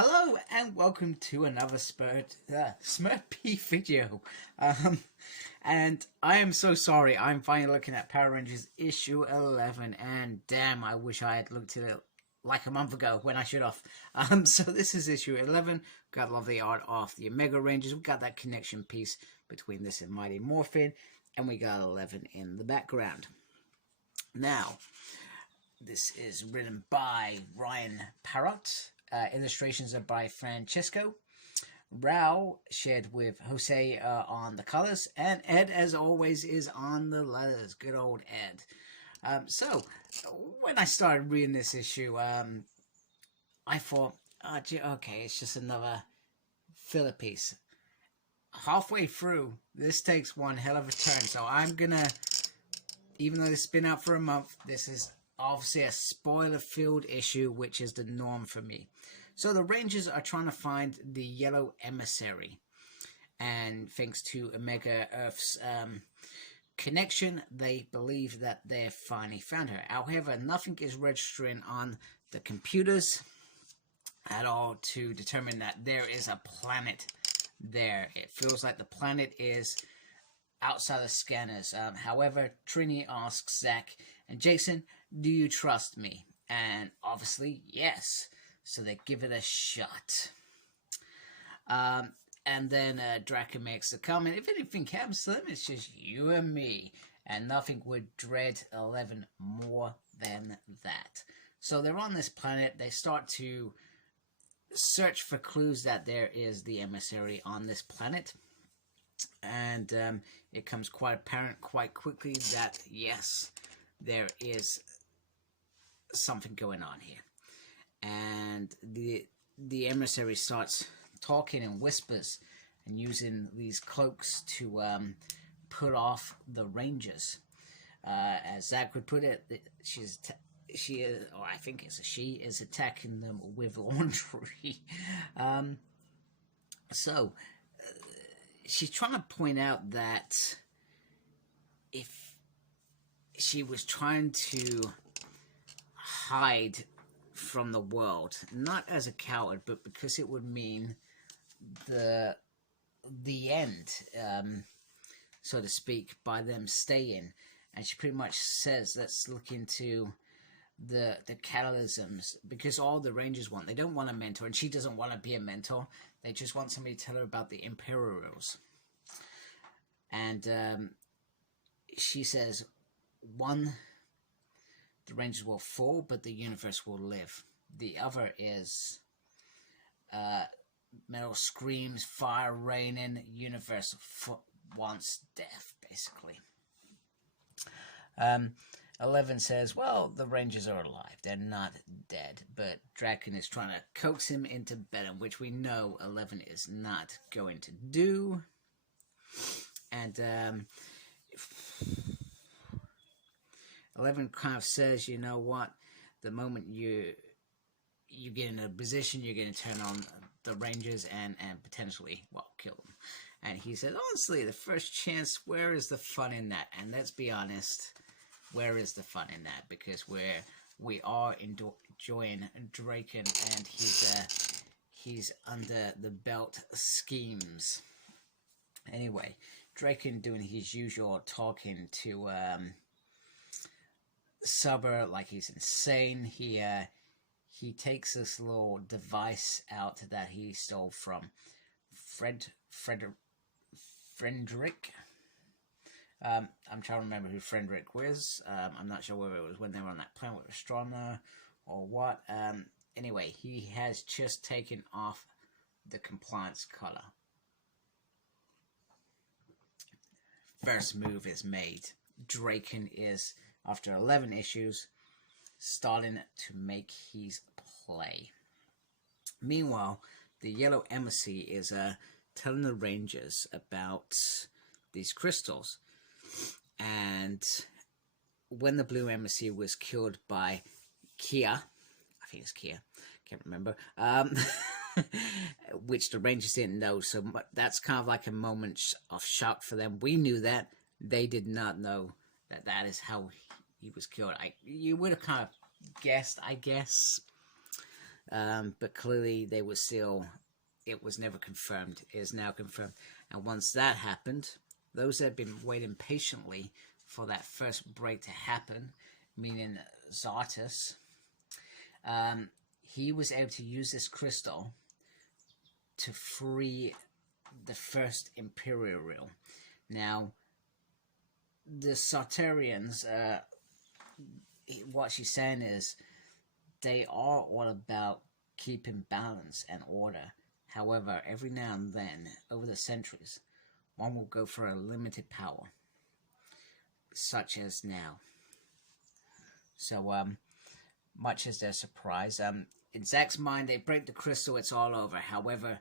Hello and welcome to another Smurfy video. And I am so sorry. I'm finally looking at Power Rangers issue 11, and damn, I wish I had looked at it like a month ago when I should have. So this is issue 11. We've got lovely art of the Omega Rangers. We've got that connection piece between this and Mighty Morphin, and we got 11 in the background. Now, this is written by Ryan Parrot. Illustrations are by Francesco. Rao shared with Jose on the colors, and Ed, as always, is on the letters. Good old Ed. So, when I started reading this issue, I thought, okay, it's just another filler piece. Halfway through, this takes one hell of a turn, so I'm gonna, even though it's been out for a month, this is obviously a spoiler-filled issue, which is the norm for me. So the Rangers are trying to find the yellow emissary, and thanks to Omega Earth's connection, they believe that they've finally found her. However, nothing is registering on the computers at all to determine that there is a planet there. It feels like the planet is outside the scanners. However, Trini asks Zach and Jason, do you trust me? And obviously, yes. So they give it a shot. And then Draken makes a comment, if anything happens to them, it's just you and me. And nothing would dread 11 more than that. So they're on this planet. They start to search for clues that there is the emissary on this planet. And it comes quite apparent quite quickly that, yes, there is something going on here. And the emissary starts talking in whispers and using these cloaks to put off the Rangers. As Zach would put it, she is, or I think it's a she, is attacking them with laundry. So she's trying to point out that if she was trying to hide from the world, not as a coward, but because it would mean the end, so to speak, by them staying. And she pretty much says, let's look into the catalysms, because all the Rangers want, they don't want a mentor, and she doesn't want to be a mentor. They just want somebody to tell her about the Imperials. And she says, one, the Rangers will fall, but the universe will live. The other is metal screams, fire raining, universe wants death, basically. 11 says, well, the Rangers are alive. They're not dead. But Draken is trying to coax him into bed, which we know 11 is not going to do. And 11 kind of says, you know what, the moment you get in a position, you're going to turn on the Rangers and potentially, well, kill them. And he said, honestly, the first chance, where is the fun in that? And let's be honest, where is the fun in that? Because we are enjoying Draken, and he's under the belt schemes. Anyway, Draken doing his usual talking to Subber like he's insane. He takes this little device out that he stole from Frederick. I'm trying to remember who Frederick was. I'm not sure whether it was when they were on that planet with Astronomer or what. Anyway, he has just taken off the compliance color. First move is made. Draken is, after 11 issues, starting to make his play. Meanwhile, the yellow emissary is telling the Rangers about these crystals. And when the blue emissary was killed by Kia, I think it's Kia, can't remember, which the Rangers didn't know, so that's kind of like a moment of shock for them. We knew that. They did not know that that is how he was killed. You would have kind of guessed, I guess. but clearly they were still, it was never confirmed. It is now confirmed. And once that happened, those that had been waiting patiently for that first break to happen, meaning Zartus, he was able to use this crystal to free the first Imperial Realm. Now, the Sartarians, what she's saying is, they are all about keeping balance and order. However, every now and then, over the centuries, one will go for a limited power, such as now. So, much as their surprise, in Zack's mind, they break the crystal, it's all over. However,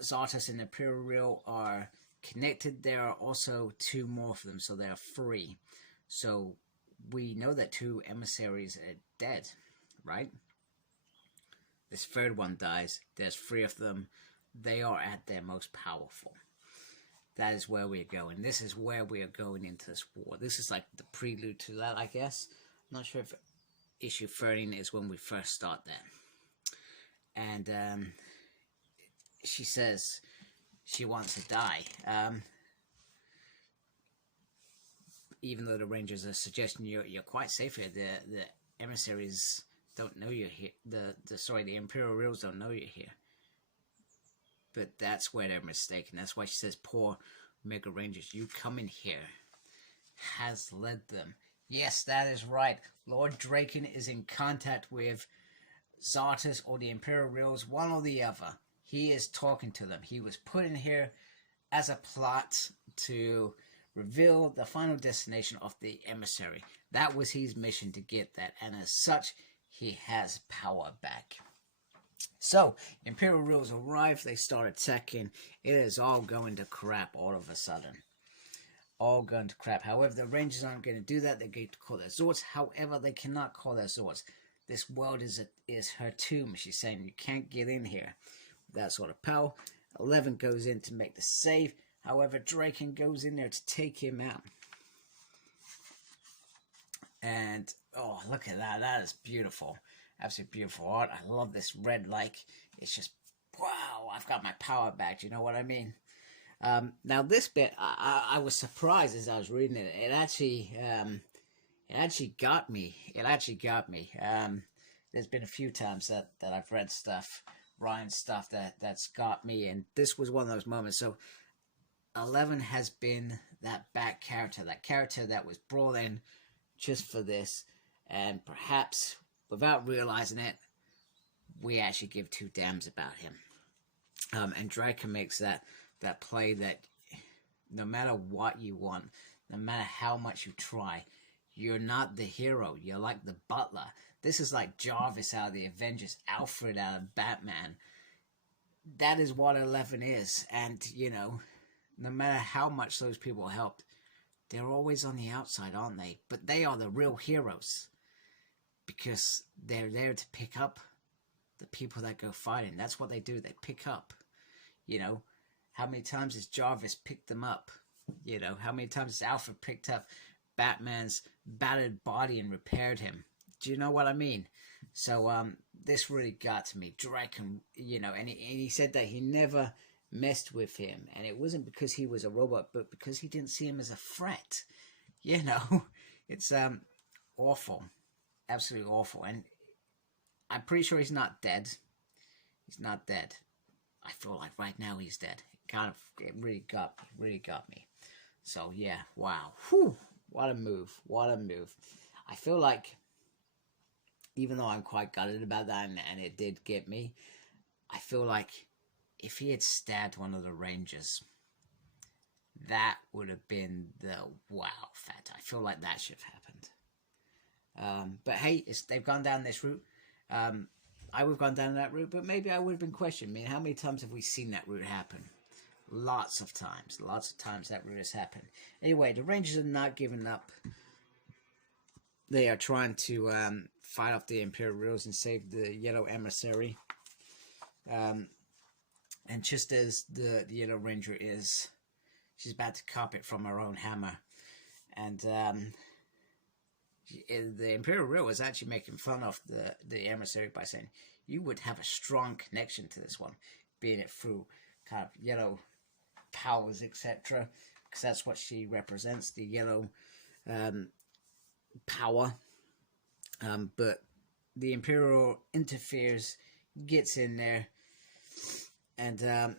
Zartus and Imperial are connected. There are also two more of them, so they are free. So we know that two emissaries are dead, right? This third one dies. There's three of them. They are at their most powerful. That is where we're going. This is where we are going into this war. This is like the prelude to that, I guess. I'm not sure if issue 13 is when we first start that. And she says she wants to die. Even though the Rangers are suggesting you're quite safe here, the emissaries don't know you're here. The Imperial Reals don't know you're here. But that's where they're mistaken. That's why she says, poor Mega Rangers, you coming here has led them. Yes, that is right. Lord Draken is in contact with Zartus or the Imperial Reals, one or the other. He is talking to them. He was put in here as a plot to reveal the final destination of the emissary. That was his mission, to get that. And as such, he has power back. So, Imperial Reals arrive. They start attacking. It is all going to crap all of a sudden. All going to crap. However, the Rangers aren't going to do that. They're going to call their Zords. However, they cannot call their Zords. This world is her tomb. She's saying you can't get in here. That sort of power. 11 goes in to make the save. However, Draken goes in there to take him out. And, oh, look at that. That is beautiful. Absolutely beautiful art. I love this red, like, it's just, wow, I've got my power back. Do you know what I mean? Now, this bit, I was surprised as I was reading it. It actually got me. It actually got me. There's been a few times that I've read stuff, Ryan's stuff, that's got me, and this was one of those moments. So 11 has been that back character, that character that was brought in just for this, and perhaps without realizing it, we actually give two damns about him. And Draken makes that play that no matter what you want, no matter how much you try, you're not the hero. You're like the butler. This is like Jarvis out of the Avengers, Alfred out of Batman. That is what 11 is. And, you know, no matter how much those people helped, they're always on the outside, aren't they? But they are the real heroes, because they're there to pick up the people that go fighting. That's what they do. They pick up. You know, how many times has Jarvis picked them up? You know, how many times has Alfred picked up Batman's battered body and repaired him? Do you know what I mean? So this really got to me. Draken, you know, and he said that he never messed with him, and it wasn't because he was a robot, but because he didn't see him as a threat. You know, it's awful, absolutely awful. And I'm pretty sure he's not dead. He's not dead. I feel like right now he's dead. It really got me. So yeah, wow, whew, what a move, what a move. I feel like, even though I'm quite gutted about that, and it did get me, I feel like if he had stabbed one of the Rangers, that would have been the wow factor. I feel like that should have happened. But hey, they've gone down this route. I would have gone down that route, but maybe I would have been questioned. I mean, how many times have we seen that route happen? Lots of times. Lots of times that route has happened. Anyway, the Rangers are not giving up. They are trying to fight off the Imperial Reals and save the Yellow Emissary. And just as the Yellow Ranger is, she's about to cop it from her own hammer. And The Imperial Real was actually making fun of the emissary by saying you would have a strong connection to this one, being it through kind of yellow powers, etc. Because that's what she represents, the yellow power. But the Imperial interferes, gets in there, and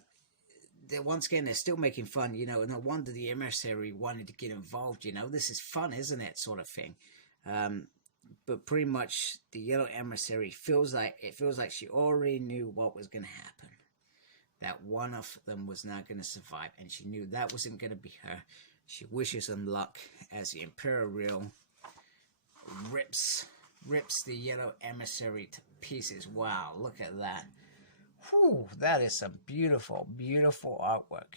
once again, they're still making fun, no wonder the emissary wanted to get involved, this is fun, isn't it, sort of thing. But pretty much the yellow emissary feels like she already knew what was going to happen, that one of them was not going to survive, and she knew that wasn't going to be her. She wishes them luck as the Imperial Real rips the yellow emissary to pieces. Wow, look at that. Whew, that is some beautiful, beautiful artwork.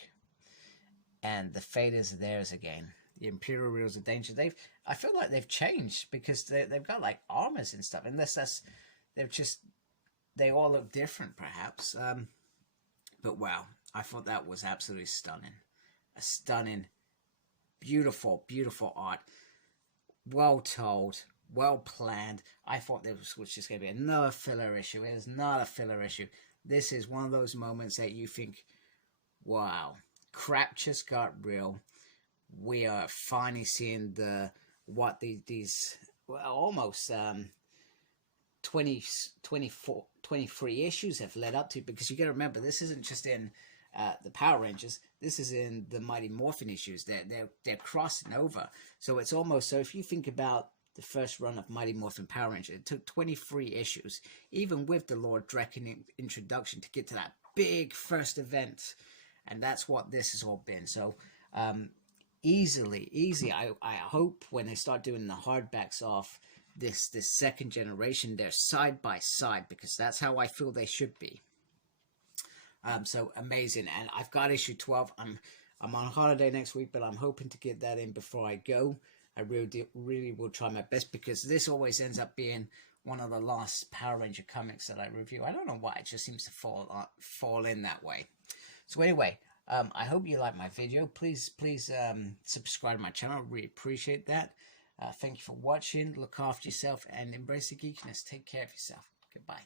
And the fate is theirs again. The Imperial Reals of Danger. I feel like they've changed because they've got like armors and stuff. Unless they all look different, perhaps. But wow, I thought that was absolutely stunning. A stunning, beautiful, beautiful art. Well told, well planned. I thought this was just going to be another filler issue. It is not a filler issue. This is one of those moments that you think, wow, crap just got real. We are finally seeing these almost 23 issues have led up to, because you got to remember, this isn't just in the Power Rangers. This is in the Mighty Morphin issues. They're crossing over. So it's almost, so if you think about the first run of Mighty Morphin Power Rangers, it took 23 issues, even with the Lord Draken introduction, to get to that big first event. And that's what this has all been. So easy. I hope when they start doing the hardbacks off this second generation, they're side by side, because that's how I feel they should be. So amazing. And I've got issue 12. I'm on holiday next week, but I'm hoping to get that in before I go. I really will try my best, because this always ends up being one of the last Power Ranger comics that I review. I don't know why, it just seems to fall in that way. So anyway, I hope you like my video. Please subscribe to my channel. I really appreciate that. Thank you for watching. Look after yourself and embrace the geekiness. Take care of yourself. Goodbye.